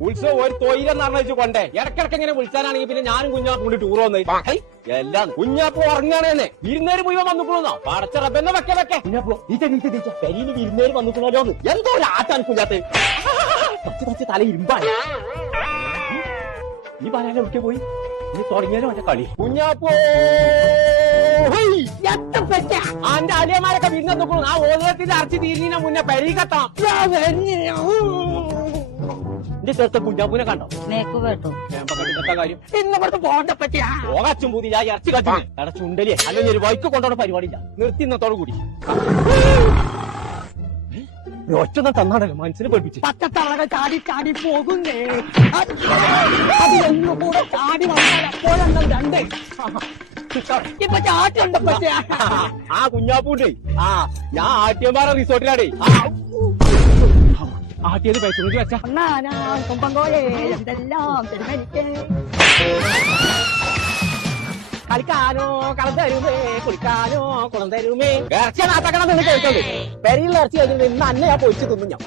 ഉത്സവം ഒരു തൊഴിലെന്ന് പറഞ്ഞു കൊണ്ടേ ഇടക്കിടക്ക് ഇങ്ങനെ വിളിച്ചാനാണെങ്കിൽ പിന്നെ ഞാനും കുഞ്ഞാപ്പും കൂടി ടൂർ വന്നു എല്ലാം കുഞ്ഞാപ്പു ഉറങ്ങാണേന്നെ വിരുന്നേര് മുഴുവൻ വന്നിക്കണോന്നാ പടച്ച റബ്ബെന്നെ വെക്കെ കുഞ്ഞാപ്പു നീച്ച പെരീന് വിരുന്നേര് വന്നിക്കണോന്ന് എന്തോ ഒരു ആട്ടാണ് കുഞ്ഞാത്ത് പച്ച തല ഇരുമ്പാണ് നീ പറയാനെ വിളിക്കാൻ പോയി നീ തുടങ്ങിയാലും അവന്റെ കളി കുഞ്ഞാപ്പോ അന്റെ അലിയന്മാരൊക്കെ വിരുന്ന് നോക്കണു ആ ഓലത്തിന്റെ അരച്ച് തീരുന്നതിന് മുന്നേ പെരീ കത്താം എന്റെ ചേർത്ത കുഞ്ഞാപ്പൂനെ കണ്ടോ കേട്ടു കാര്യം ഇന്നിവിടുത്തെ പോകണ്ട പറ്റിയാ പോകാച്ചും പൂതി ഞാൻ ഇറച്ചി കത്തി എടാ ചുണ്ടലിയെ അല്ലെങ്കിൽ ഒരു വൈക്ക് കൊണ്ടുപോണ പരിപാടിയില്ല നിർത്തി ഇന്നത്തോടു കൂടി ഒറ്റ തന്നാണല്ലോ മനസ്സിന് പഠിപ്പിച്ച് പച്ചത്തളക ചാടി ചാടി പോകുന്നേ അത് എന്നുകൂടെ ചാടി വന്നപ്പോഴെണ്ണം രണ്ടേ ഇപ്പൊ ചാട്ടുണ്ട് പറ്റിയ ആ കുഞ്ഞാപ്പൂണ്ടേ ഞാൻ ആട്ടിയമ്പാറ റിസോർട്ടിലാടേ ആട്ടിയത് പൈസ വെച്ച കുമ്പങ്കോളെ എന്തെല്ലാം തിരുമനിക്ക് കളിക്കാനോ കളം തരുമേ കുളിക്കാനോ കുളം തരുമേ ഇറച്ചി നാട്ടാക്കണം എന്ന് കേൾക്കണ്ടേ പെരിയുള്ള ഇറച്ചി കഴിഞ്ഞിട്ട് ഇന്ന് അന്നെ ഞാൻ പൊരിച്ചു തിന്നു ഞാൻ